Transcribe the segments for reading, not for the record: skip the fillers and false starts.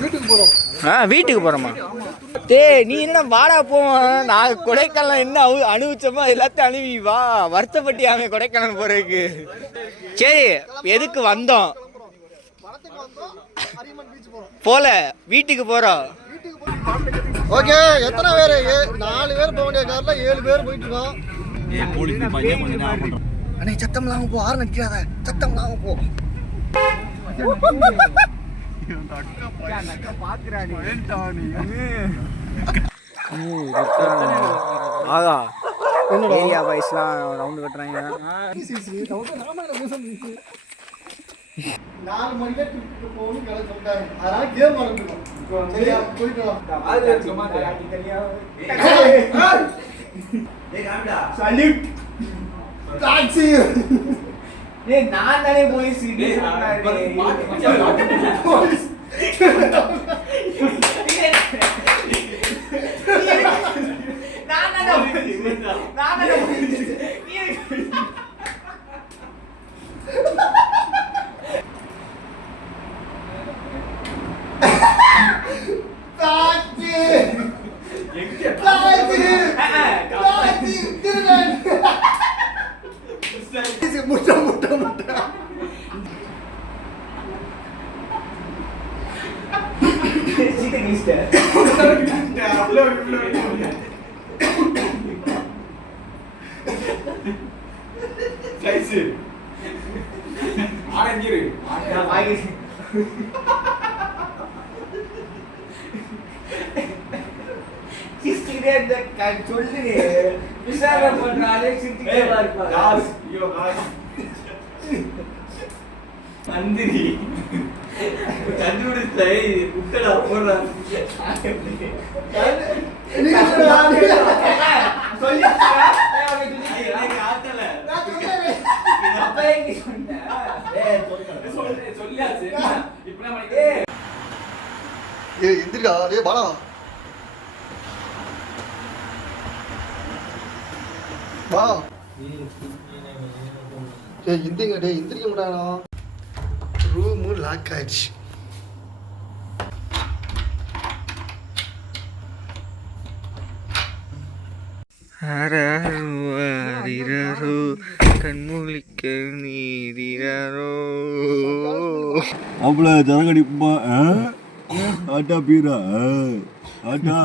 வீட்டுக்கு போகிறோமா? நீ என்ன வாடா போவோம். நான் கொடைக்கானல் என்ன அனுபவிச்சோமோ எல்லாத்தையும் அனுபவி வா. வருத்தப்பட்டியாமே கொடைக்கானல் போகிறதுக்கு. சரி, எதுக்கு வந்தோம்? போல வீட்டுக்கு போகிறோம். ஓகே, எத்தனை பேர்? 4 பேர் போக வேண்டிய கார்ல 7 பேர் போயிட்டு இருக்கோம். அண்ணே சத்தம் இல்லாம போ, ஆறு நடிக்காத, சத்தம் இல்லாம போ. ஆகா, ஏரியா பாய்ஸ்லாம் ரவுண்டு கட்டுறாங்க. 4 மணிக்கே ட்ரிப்புக்கு போகணும் கிளம்பி சொல்லிட்டாங்க. அதனால கேம் ஆரம்பிக்கணும். சரியா? போயிட்டு வா. சல்யூட். டாக்ஸி. நான் தானே போலீஸ். முட்டை முட்டை முட்டை சொல்லு விசாரணை பண்றாலே சிரிச்சுட்டே மந்திரி கண்டுபிடிச்ச குட்டடா போடுறாங்க. எந்திரிடா, டேய் பாலா. வா. டேய் எந்திரிங்க, டேய் எந்திரிக்க மாட்டானா? ரூம் லாக் ஆயிடுச்சு. கண்மூலிக்க நீரோ அவ்வளோ ஜனகடிப்பா. ஆட்டா பீரா ஆட்டா.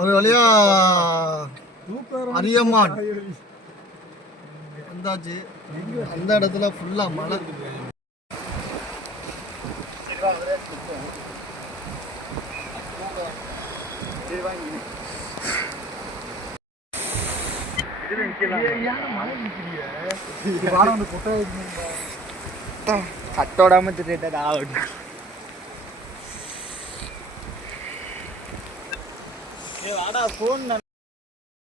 ஒரு வழியா அரியமான் வந்தாச்சு. அந்த இடத்துல ஃபுல்லா மழை. சட்டோடாம திட்டா ஆகட்டும். ஃபோன்